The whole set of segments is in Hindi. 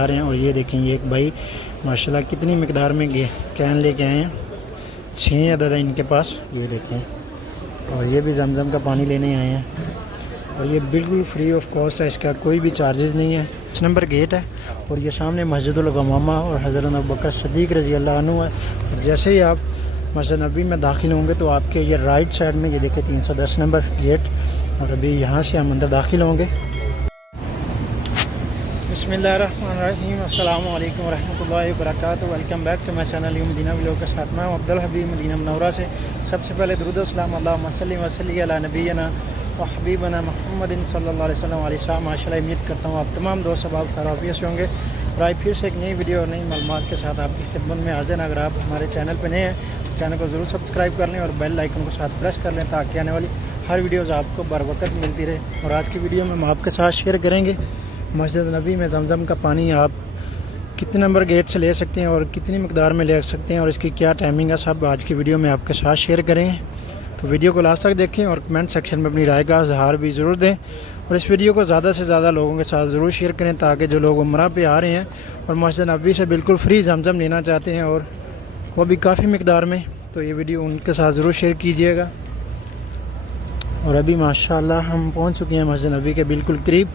आ रहे हैं। और ये देखें ये एक भाई माशाल्लाह कितनी मिकदार में कैन लेके आए हैं, 6 अदद है इनके पास, ये देखें। और ये भी जमज़म का पानी लेने आए हैं और ये बिल्कुल फ्री ऑफ कॉस्ट है, इसका कोई भी चार्जेस नहीं है। 6 नंबर गेट है और ये सामने मस्जिदुल गमामा और हज़रत अबू बकर सिद्दीक़ रज़ी अल्लाह अन्हु है। और जैसे ही आप मस्जिद नबी में दाखिल होंगे तो आपके ये राइट साइड में ये देखें 310 नंबर गेट, और अभी यहाँ से हम अंदर दाखिल होंगे। बिस्मिल्लाहिर्रहमानिर्रहीम, अस्सलामु अलैकुम वरहमतुल्लाहि वबरकातुहू। Welcome back to my channel Madina vlog के साथ मैं अब्दुल हबीब मदीना मुनव्वरा से। सबसे पहले दुरूद व सलाम अल्लाहुम्मा सल्लि व सल्लिम अला नबीना व हबीबना मुहम्मदिन सल्लल्लाहु अलैहि वसल्लम अलैहि। माशाल्लाह उम्मीद करता हूँ आप तमाम दोस्त अब खराबियत से होंगे। और आज फिर से एक नई वीडियो और नई मालूमात के साथ आपकी खिदमत में हाज़िर। अगर आप हमारे चैनल पर नए हैं चैनल को ज़रूर सब्सक्राइब कर लें और बेल आइकन को साथ प्रेस कर लें ताकि आने वाली हर वीडियोज़ आपको बर वक्त मिलती रहे। और आज की वीडियो में हम आपके साथ शेयर करेंगे मस्जिद नबी में जमज़म का पानी आप कितने नंबर गेट से ले सकते हैं और कितनी मकदार में ले सकते हैं और इसकी क्या टाइमिंग है, सब आज की वीडियो में आपके साथ शेयर करेंगे। तो वीडियो को लास्ट तक देखें और कमेंट सेक्शन में अपनी राय का इज़हार भी ज़रूर दें और इस वीडियो को ज़्यादा से ज़्यादा लोगों के साथ ज़रूर शेयर करें ताकि जो लोग उम्रा पे आ रहे हैं और मस्जिद नबी से बिल्कुल फ्री जमज़म लेना चाहते हैं और वो भी काफ़ी मकदार में, तो ये वीडियो उनके साथ ज़रूर शेयर कीजिएगा। और अभी माशाल्लाह हम पहुँच चुके हैं मस्जिद नबी के बिल्कुल करीब।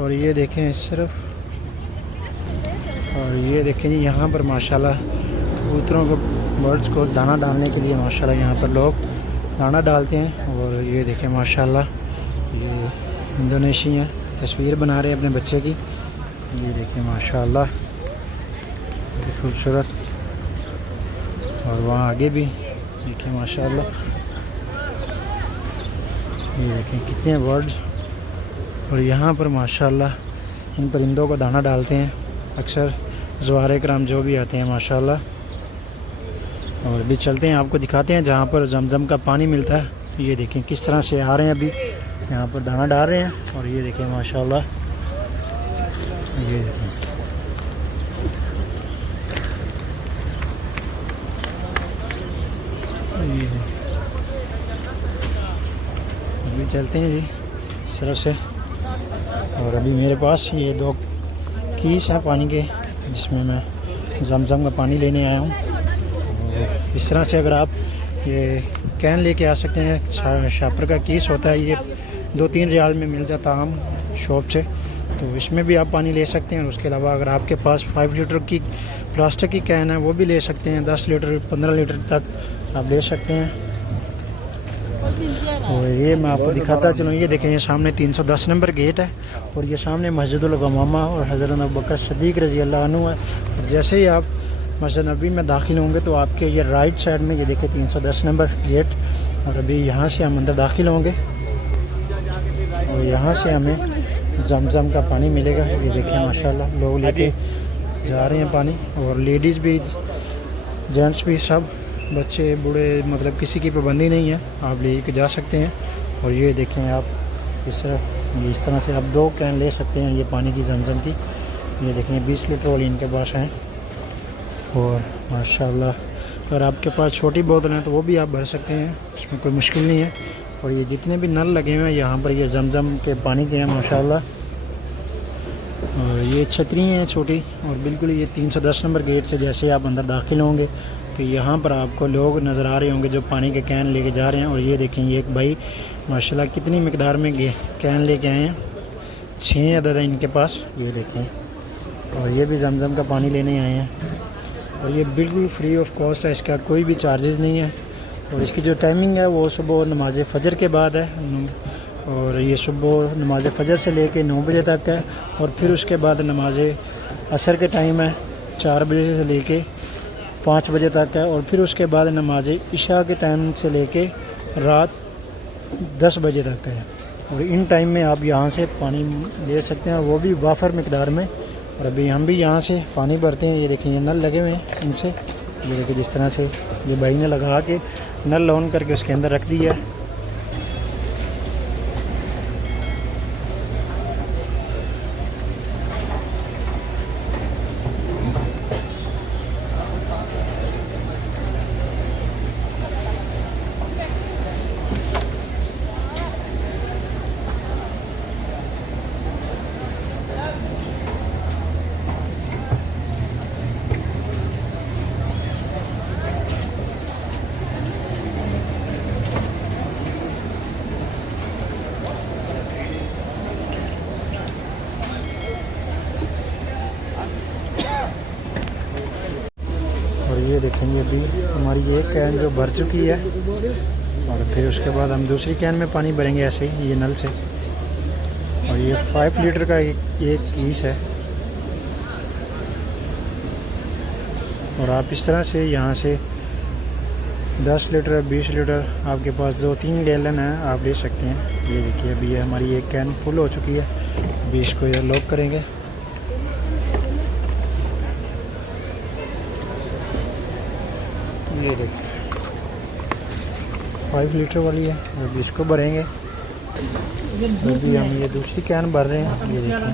और ये देखें सिर्फ, और ये देखें जी यहाँ पर माशाल्लाह कबूतरों को, बर्ड्स को दाना डालने के लिए माशाल्लाह यहाँ पर लोग दाना डालते हैं। और ये देखें माशाल्लाह ये इंडोनेशिया तस्वीर बना रहे हैं अपने बच्चे की, ये देखें माशाल्लाह खूबसूरत। और वहाँ आगे भी देखें माशाल्लाह, ये देखें कितने बर्ड्स। और यहाँ पर माशाल्लाह इन परिंदों को दाना डालते हैं अक्सर ज़वारे कराम जो भी आते हैं माशाल्लाह। और अभी चलते हैं आपको दिखाते हैं जहाँ पर जमज़म का पानी मिलता है। ये देखें किस तरह से आ रहे हैं, अभी यहाँ पर दाना डाल रहे हैं। और ये देखें माशाल्लाह, ये देखें ये अभी चलते हैं जी इस तरफ से। और अभी मेरे पास ये 2 कीस हैं पानी के जिसमें मैं जमज़म का पानी लेने आया हूँ। इस तरह से अगर आप ये कैन लेके आ सकते हैं, शापर का कीस होता है, ये 2-3 रियाल में मिल जाता है आम शॉप से, तो इसमें भी आप पानी ले सकते हैं। और उसके अलावा अगर आपके पास 5 लीटर की प्लास्टिक की कैन है वो भी ले सकते हैं, 10 लीटर 15 लीटर तक आप ले सकते हैं। और ये मैं आपको दिखाता चलूँ, ये देखें ये सामने 310 नंबर गेट है और ये सामने मस्जिदुल गमामा और हज़रत अबू बकर सिद्दीक़ रज़ी अल्लाह अन्हु है। और जैसे ही आप मस्जिद नबी में दाखिल होंगे तो आपके ये राइट साइड में ये देखें 310 नंबर गेट, और अभी यहाँ से हम अंदर दाखिल होंगे और यहाँ से हमें जमज़म का पानी मिलेगा। ये देखें माशाल्लाह लोग लेके जा रहे हैं पानी, और लेडीज़ भी जेंट्स भी सब, बच्चे बूढ़े, मतलब किसी की पाबंदी नहीं है, आप ले के जा सकते हैं। और ये देखें आप इस तरह से आप 2 कैन ले सकते हैं ये पानी की जमज़म की। ये देखें 20 लीटर वाली इनके पास हैं। और माशाल्लाह अगर आपके पास छोटी बोतल हैं तो वो भी आप भर सकते हैं, उसमें कोई मुश्किल नहीं है। और ये जितने भी नल लगे हुए हैं यहाँ पर ये जमज़म के पानी के हैं माशाल्लाह। और ये छतरी हैं छोटी, और बिल्कुल ये 310 नंबर गेट से जैसे आप अंदर दाखिल होंगे तो यहाँ पर आपको लोग नज़र आ रहे होंगे जो पानी के कैन लेके जा रहे हैं। और ये देखें ये एक भाई माशाल्लाह कितनी मिकदार में कैन लेके आए हैं, 6 अदद है इनके पास, ये देखें। और ये भी जमज़म का पानी लेने आए हैं और ये बिल्कुल फ्री ऑफ कॉस्ट है, इसका कोई भी चार्जेस नहीं है। और इसकी जो टाइमिंग है वो सुबह नमाज फ़जर के बाद है, और ये सुबह नमाज फ़जर से लेके 9 बजे तक है। और फिर उसके बाद नमाज असर के टाइम है 4 बजे से लेके 5 बजे तक है। और फिर उसके बाद नमाज इशा के टाइम से लेके रात 10 बजे तक है। और इन टाइम में आप यहाँ से पानी ले सकते हैं, वो भी वाफर मकदार में। और अभी हम भी यहाँ से पानी भरते हैं। ये देखिए ये नल लगे हुए हैं इनसे, ये देखिए जिस तरह से ये भाई ने लगा के नल ऑन करके उसके अंदर रख दिया है। ये देखेंगे अभी हमारी ये कैन जो भर चुकी है और फिर उसके बाद हम दूसरी कैन में पानी भरेंगे ऐसे ही ये नल से। और ये 5 लीटर का एक कीस है और आप इस तरह से यहाँ से 10 लीटर 20 लीटर आपके पास 2-3 गैलन है आप ले सकते हैं। ये देखिए अभी ये हमारी एक कैन फुल हो चुकी है। अभी इसको इधर लॉक करेंगे। ये देखिए 5 लीटर वाली है। अभी इसको भरेंगे। अभी हम ये दूसरी कैन भर रहे हैं। ये देखिए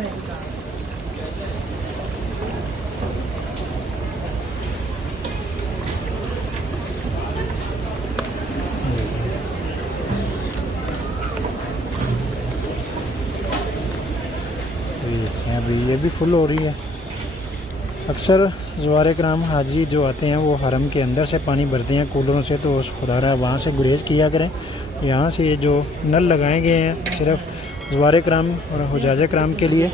अभी ये भी फुल हो रही है। अक्सर ज़वारे कराम हाजी जो आते हैं वो हरम के अंदर से पानी भरते हैं कूलरों से, तो खुदारा वहाँ से गुरेज किया करें। यहाँ से ये जो नल लगाए गए हैं सिर्फ ज़वारे कराम और हुजाजे कराम के लिए,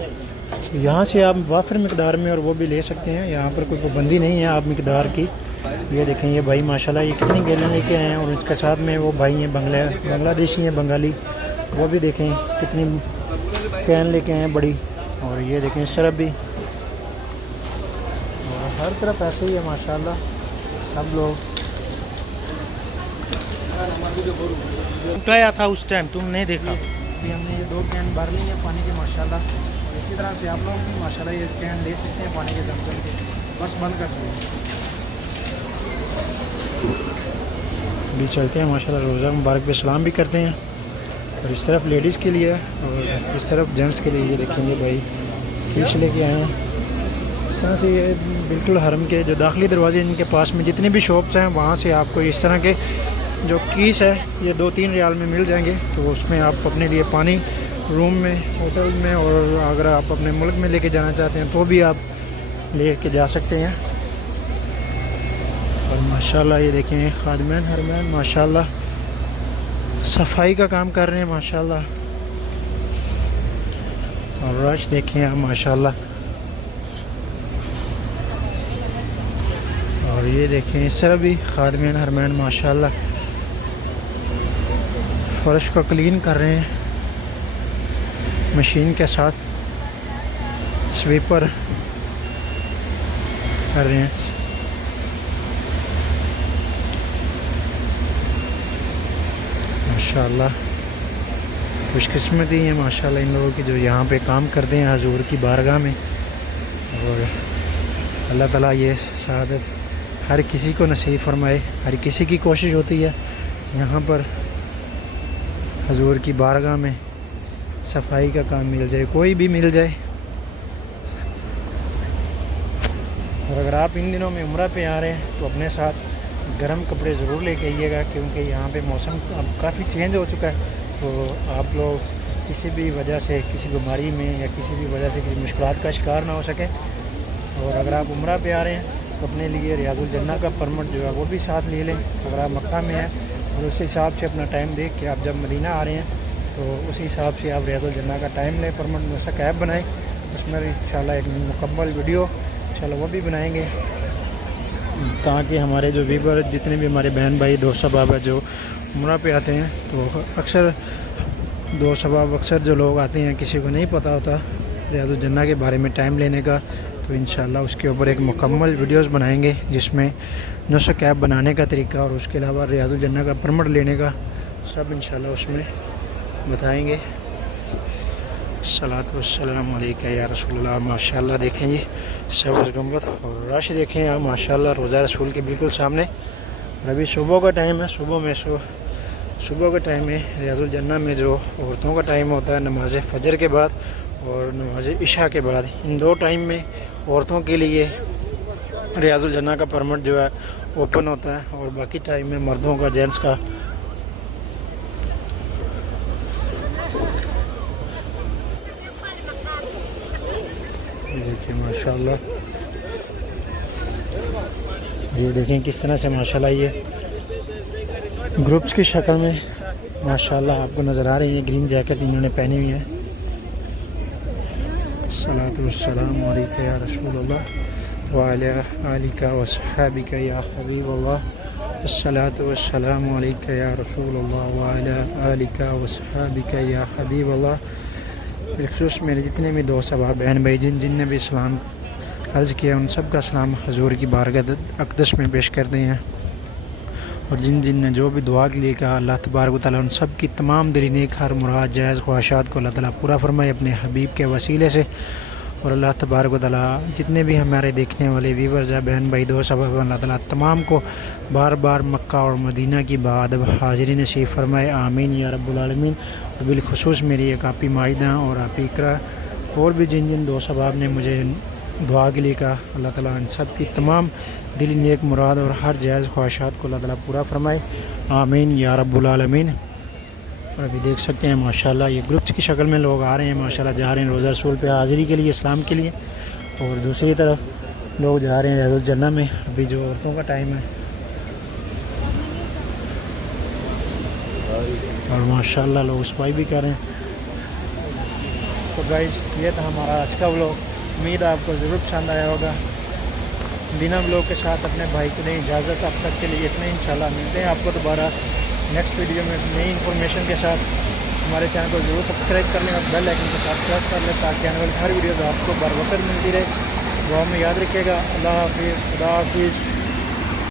यहाँ से आप वाफिर मिकदार में और वो भी ले सकते हैं। यहाँ पर कोई पाबंदी नहीं है आप मिकदार की। ये देखें ये भाई माशाल्लाह ये कितनी गैलन लेके आए हैं और इसके साथ में वो भाई हैं बांग्लादेशी हैं बंगाली, वो भी देखें कितनी कैन लेके आए हैं बड़ी। और ये देखें इस तरफ भी और हर तरफ ऐसे ही है माशाल्लाह सब लोग। आया था उस टाइम तुम नहीं देखा। अभी हमने ये 2 कैन भर ली है पानी के माशाल्लाह। और इसी तरह से आप लोग भी माशाल्लाह ये कैन ले सकते हैं पानी के जमजम के। बस बंद कर दिए। अभी चलते हैं माशाल्लाह रोज़ा मुबारक पे सलाम भी करते हैं। और इस तरफ लेडीज़ के लिए और इस तरफ जेंट्स के लिए ये देखेंगे भाई कीश लेके आए हैं। इस तरह से ये बिल्कुल हरम के जो दाखिली दरवाजे इनके पास में जितने भी शॉप्स हैं वहाँ से आपको इस तरह के जो कीस है ये 2-3 रियाल में मिल जाएंगे। तो उसमें आप अपने लिए पानी रूम में होटल में और अगर आप अपने मुल्क में लेके जाना चाहते हैं तो भी आप ले के जा सकते हैं। और माशाल्लाह ये देखें खादमैन हरमैन माशाल्लाह सफाई का काम कर रहे हैं माशाल्लाह। और रश देखें आप माशाल्लाह। और ये देखें इस तरह भी खादमैन हरमैन माशाल्लाह फर्श को क्लीन कर रहे हैं मशीन के साथ, स्वीपर कर रहे हैं। माशाल्लाह खुशकिस्मती है माशाल्लाह इन लोगों की जो यहाँ पे काम करते हैं हजूर की बारगाह में। और अल्लाह ताला ये शहादत हर किसी को नसीब फरमाए। हर किसी की कोशिश होती है यहाँ पर हजूर की बारगाह में सफाई का काम मिल जाए, कोई भी मिल जाए। और अगर आप इन दिनों में उम्रा पे आ रहे हैं तो अपने साथ गर्म कपड़े ज़रूर लेके आइएगा क्योंकि यहाँ पे मौसम अब काफ़ी चेंज हो चुका है। तो आप लोग किसी भी वजह से किसी बीमारी में या किसी भी वजह से किसी मुश्किलात का शिकार ना हो सकें। और अगर आप उम्रा पे आ रहे हैं तो अपने लिए रियाजुल जन्ना का परमिट जो है वो भी साथ ले लें। अगर आप मक्का में हैं और उस हिसाब से अपना टाइम देख के आप जब मदीना आ रहे हैं तो उस हिसाब से आप रियाजुल जन्ना का टाइम लें, परमिट में से ऐप बनाएँ। उसमें इंशाल्लाह एक मुकम्मल वीडियो इंशाल्लाह वो भी बनाएंगे ताकि हमारे जो व्यूवर जितने भी हमारे बहन भाई दोस्त अहबाब है जो उम्रा पे आते हैं तो अक्सर दोस्त अहबाब अक्सर जो लोग आते हैं किसी को नहीं पता होता रियाजुल जन्ना के बारे में टाइम लेने का। तो इंशाल्लाह उसके ऊपर एक मुकम्मल वीडियोस बनाएंगे जिसमें नुस्ख ऐप बनाने का तरीका और उसके अलावा रियाजुल जन्ना का परमिट लेने का सब इंशाल्लाह उसमें बताएंगे। सलातु वस्सलामु अलैका या रसूलल्लाह। माशाल्लाह देखें जी सब्ज़ गुंबद और रश देखें आप माशाल्लाह रोज़ा रसूल के बिल्कुल सामने। और अभी सुबह का टाइम है। सुबह के टाइम में रियाजुल जन्ना में जो औरतों का टाइम होता है नमाज फ़जर के बाद और नमाज इशा के बाद, इन 2 टाइम में औरतों के लिए रियाजुल जन्ना का परमिट जो है ओपन होता है और बाकी टाइम में मर्दों का जेंट्स का। देखिए माशाल्लाह ये देखें किस तरह से माशाल्लाह ये ग्रुप्स की शक्ल में माशाल्लाह आपको नज़र आ रही है। ग्रीन जैकेट इन्होंने पहनी हुई है। सलातु वस्सलामु अलैका या रसूलल्लाह। वाला आलिका वसहाबिका या हबीबल्लाह, अस्सलातु वस्सलामु अलैका या रसूलल्लाह वाला आलिका वसहाबिका या हबीबल्लाह। बिलखुसूस मेरे जितने भी दोस्त अहबाब बहन भाई जिन ने भी सलाम अर्ज़ किया, उन सब का सलाम हजूर की बारगाह अक़दस में पेश करते हैं। और जिन ने जो भी दुआ के लिए कहा, अल्लाह तबारक व तआला उन सब की तमाम दिली नेक हर मुराद जायज़ ख्वाहिशात को अल्लाह ताला पूरा फरमाए अपने हबीब के वसीले से। और अल्लाह तबारक व तआला जितने भी हमारे देखने वाले व्यूवर्स हैं, बहन भाई दोस्त सब, अल्लाह ताला तमाम को बार बार मक्का और मदीना की बादब हाज़िरी नसीब फरमाए, आमीन या रब्बुल आलमीन। और बिलखुसूस मेरी एक आपी माहिदा और आपी इकरा और भी जिन दोस्त अहबाब ने मुझे दुआ के लिए कहा, अल्लाह ताला इन सब की तमाम दिली नेक मुराद और हर जायज़ ख्वाहिशात को अल्लाह ताला पूरा फरमाए, आमीन या रब्बुल आलमीन। और अभी देख सकते हैं माशाल्लाह ये ग्रुप्स की शक्ल में लोग आ रहे हैं, माशाल्लाह जा रहे हैं रोज़ा रसूल पे हाज़िरी के लिए, इस्लाम के लिए। और दूसरी तरफ लोग जा रहे हैं रियादुल जन्नह में, अभी जो औरतों का टाइम है। और माशाल्लाह लोग सफाई भी कर रहे हैं। तो गाइस ये था हमारा आज का व्लॉग, उम्मीद है आपको ज़रूर पसंद आया होगा। बिना व्लॉग के साथ अपने भाई को दें इजाज़त, अब तक के लिए इतने। इंशाल्लाह मिलते हैं आपको दोबारा नेक्स्ट वीडियो में नई इन्फॉर्मेशन के साथ। हमारे चैनल को जरूर सब्सक्राइब कर लें और बेल आइकन को सब्सक्राइब कर लें ताकि आने वाली हर वीडियो आपको बर वक्त मिलती रहे। दुआ में याद रखिएगा। अल्लाह हाफिज़, खुदा हाफिज़।